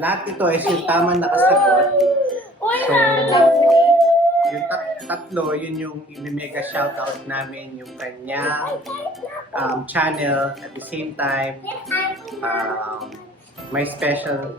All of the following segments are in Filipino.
Lahat ito is yung tamang nakasagot. So, yung tatlo, yun yung i-mega shoutout namin, yung kanyang channel. At the same time, my special...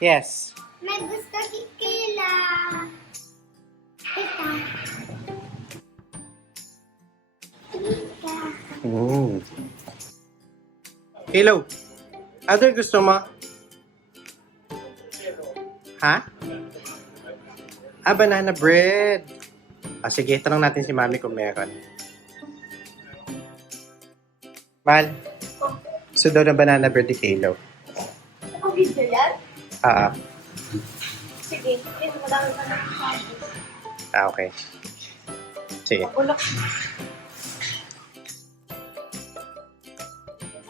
Yes. May gusto si Kayla. Ito. Hello. Other gusto mo? Ha? Banana bread. Sige, tanong natin si Mami kung meron. Mal, gusto daw ng banana bread ni Kalo. Ang video yan? Sige, yun, madami pa na. Okay. Sige. Ulok.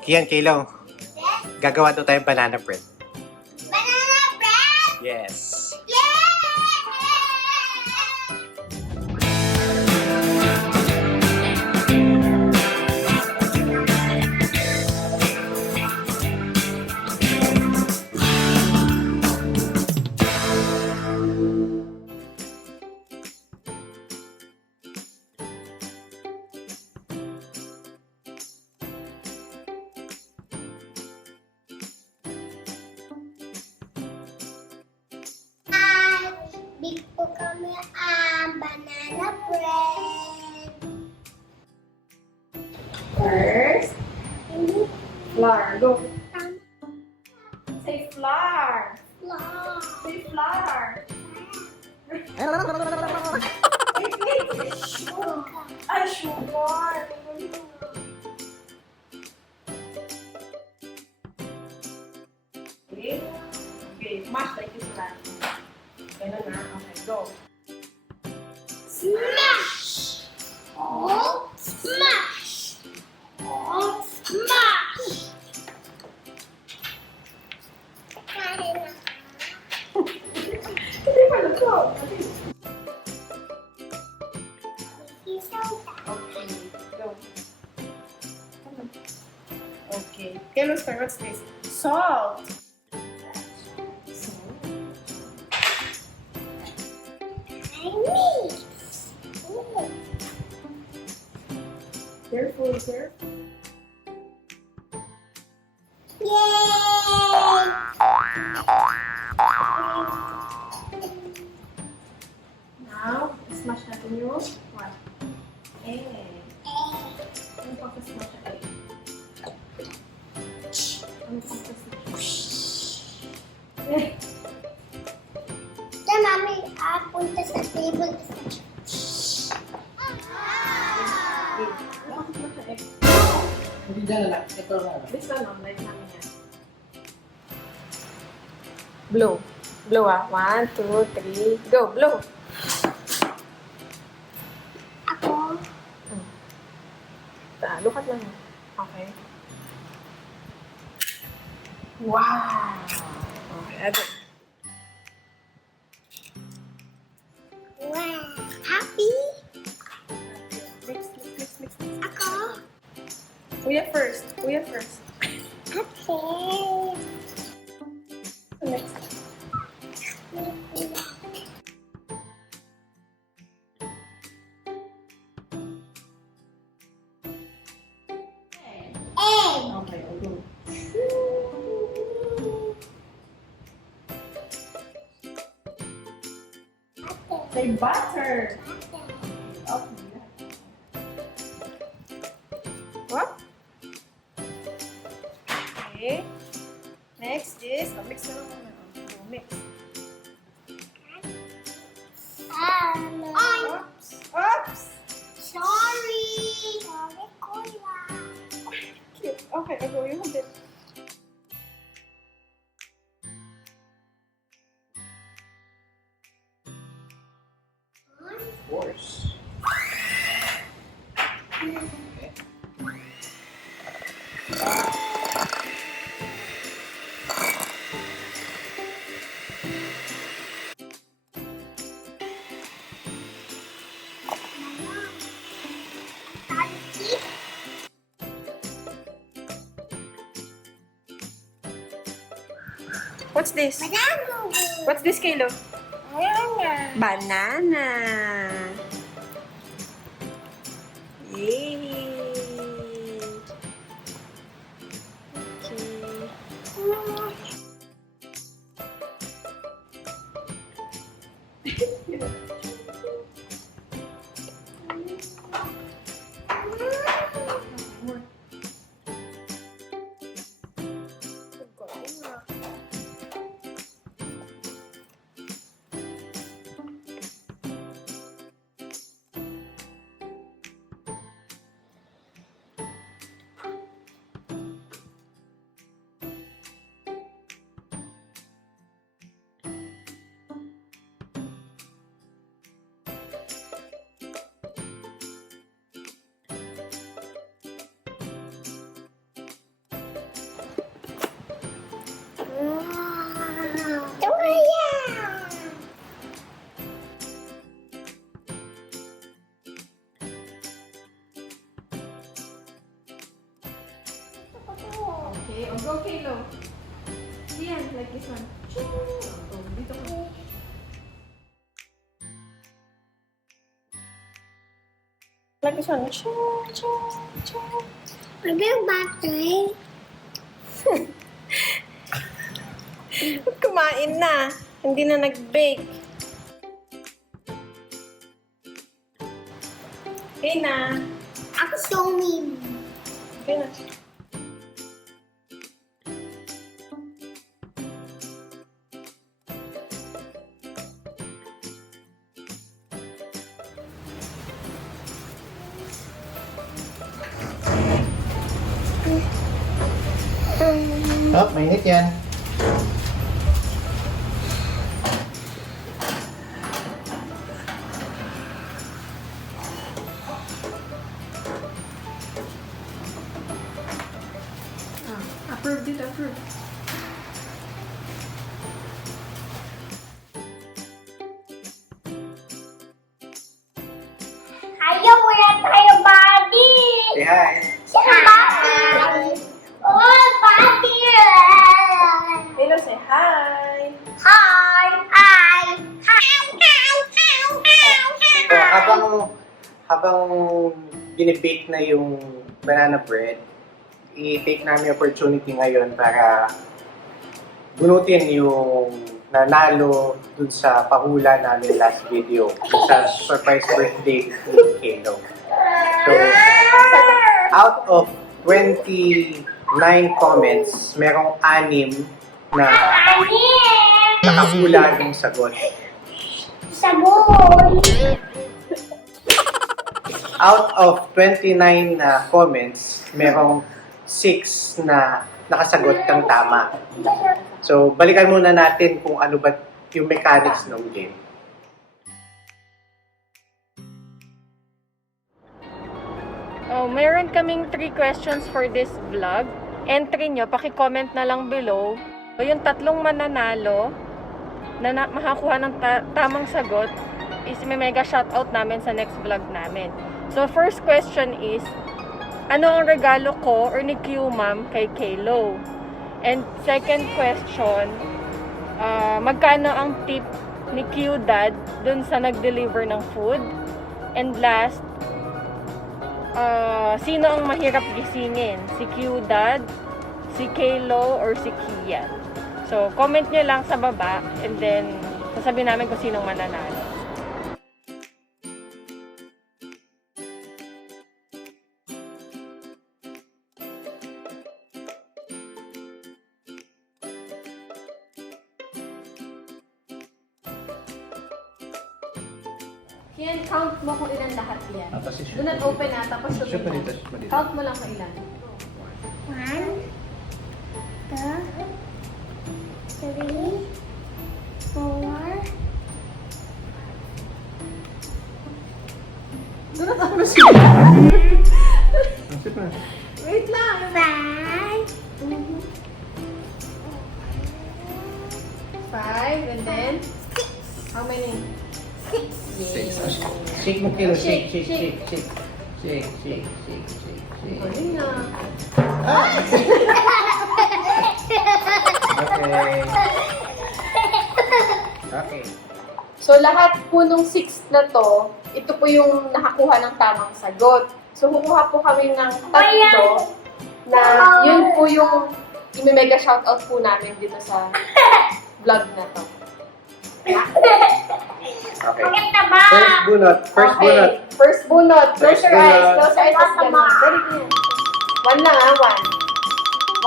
Kian, Kalo. Yes? Gagawa daw tayong banana bread. Banana bread! Yes. Big po kami ang banana bread. First, flour. Go. Say flour. Say flour. Ay, sugar. Okay. Okay, mash like this lang. Ganun na. Okay, go. Smash! Oh, smash! Oh, smash! Kain na. Hindi pa luto. Isaw ka. Okay, go. Okay. Okay, let's start. What's this? Salt. Salt. I mix. Ooh. Careful, careful. Yay! Now, smash natin yung what? Egg. Ano pang smash na egg? Ano pang smash? Ito, mami, punta sa table. Egg. Ano pang smash na egg? Hindi dyan lang. Ito lang. This one, like namin yan. Blow. Blow 1, 2, 3, go, blow. Ako, Lukat lang. Okay. Wow! Okay, ito. wow. Happy? Mix, mix, mix, mix, mix. Ako? Kuya first. Kuya first. Okay. Next. Egg. Okay, go. Say butter. Okay. What? Okay. Next is, mix na lang muna. Mix. Oops. Oops. Sorry. Sorry, kuya. Cute. Okay, I'll go. You hold it. Of course. What's this? Banana. What's this, Kaylo? Banana. Banana. Yay. Okay. Okay, o go, Kaylo. Yan, like this one. Oh, dito ka. Like this one. Are there battery? Kumain na. Hindi na nag-bake. Okay na. Ako swimming. Okay na. Oh, mainit yan. Approve dito, approve. Ayaw, wala tayo body. Say hi. Body. Oh, body. Kaylo, say hi. Hi. Hi. Hi. So, habang binibake na yung banana bread, i-take namin opportunity ngayon para bunutin yung nanalo dun sa pahula namin last video, dun sa surprise birthday ni Kaylo. So, out of 29 comments, merong 6 na nakahula ng sagot. Sabon. Out of 29 na comments, merong 6 na nakasagot ng tama. So, balikan muna natin kung ano ba yung mechanics ng game. Oh, mayroon kaming 3 questions for this vlog. Entry nyo, paki-comment na lang below. So, yung 3 mananalo na makakuha ng tamang sagot is may mega shoutout namin sa next vlog namin. So, first question is, ano ang regalo ko or ni QMOM kay Kaylo? And second question, magkano ang tip ni Q-Dad dun sa nag-deliver ng food? And last, sino ang mahirap gisingin? Si Q-Dad, si Kaylo, or si Kian? So, comment nyo lang sa baba and then sasabihin namin kung sinong mananalo. Kian, count mo kung ilan lahat yan. Do not open na, tapos shoot mo. Count mo lang kung ilan. 1, 2, 3, 4. Do not open siya. Wait lang. 5, and then? How many? 6. Shake mo, Kaylo. Shake. Shake. Galing na. Okay. Okay. So, lahat po nung 6 na to, ito po yung nakakuha ng tamang sagot. So, kukuha po kami ng 3 na yun po yung i-mega shoutout po namin dito sa vlog na to. Okay. Maganda ba? First bunot. First Okay. bunot. First bunot. Close First your eyes. bunot. Close your eyes. Tapos ganun. Very good. 1 lang ah.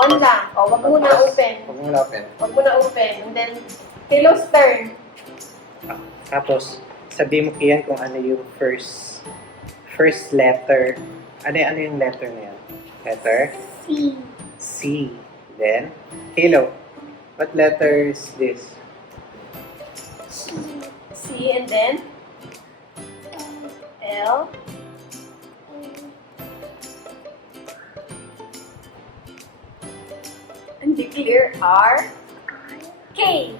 1 lang. O, wag mo na open. Huwag mo na open. Wag mo na open. And then, Kilo's turn. Tapos, sabihin mo Kian kung ano yung first letter. Ano yung letter na yan? Letter? C. C. Then, Kilo. What letter is this? C and then L. And declare R. K.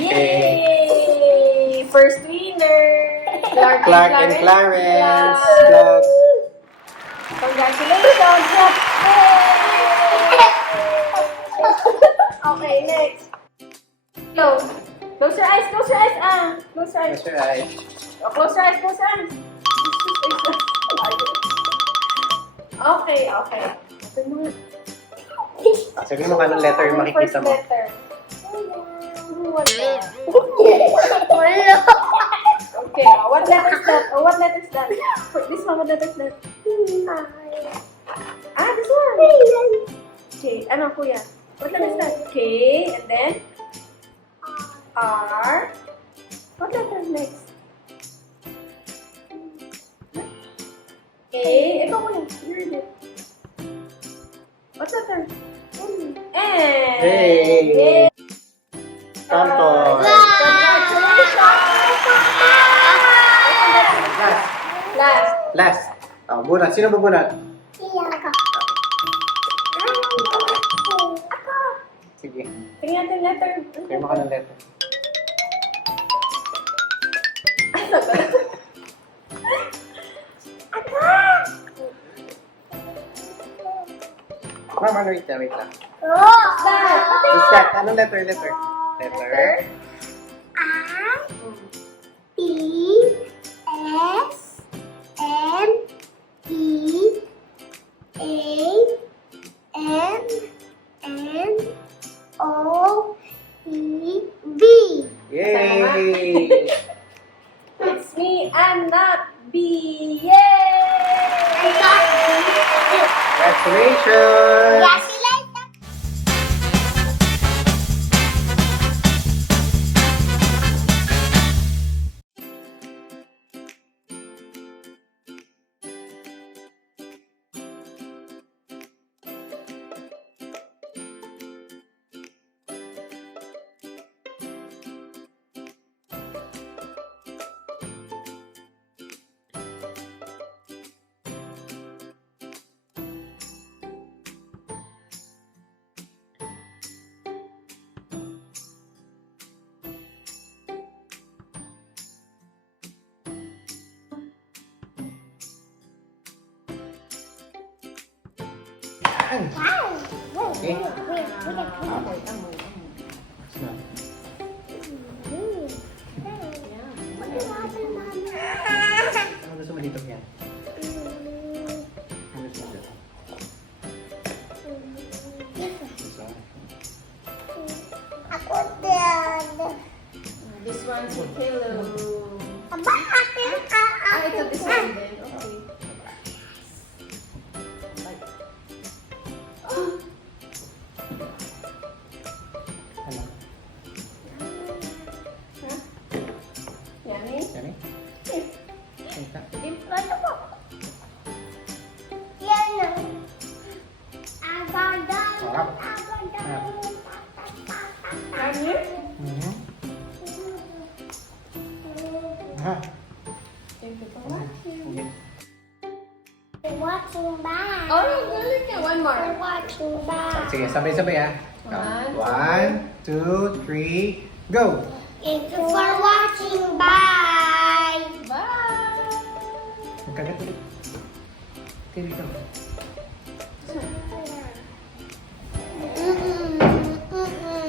Yay! First winner! Clark and Clarence. Clark. Vlogs. Congratulations! Yay! Okay, next. Close. Close your eyes, close your eyes. Close your eyes. Close your eyes. Oh, close your eyes, close your eyes. Okay, okay. Open mo nga. Sabihin mo kung anong letter yung makikita mo. First letter. Wala. Wala. Okay, what letter is that? What letter is that? This one, what letter is that? This one. K. Ano, kuya? What letter is that? K, and then R. What letter is next? A. Ito ko yun. You read it. What's letter? N. Hey! Yay! Campos. Last. Last. Last. Oh, bunot. Sino bubunot? Sige. Tingnan natin letter. Sabihin mo ka ng letter. Mama, wait lang, wait lang. What's that? Anong letter? Letter? Letter? Yay! It's me and not B. Yay! Congratulations! Okay. Ano gusto mo dito yan? Ano gusto mo dito? Gusto mo? This one's a pillow. Ito this one din. Okay. Ano? Yummy? Yummy? Ito. Yummy? Mhm. Ah. Thank you for watching. Okay. Watching back. Oh, galing ka. One more. Watching back. Sige, sabay-sabay ah. One, 1, 2, 3, go! Thank you for watching. Bye. Bye! Magkagat ulit. Okay, dito. Mm-mm.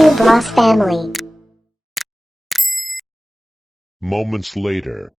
Qbros family. Moments later.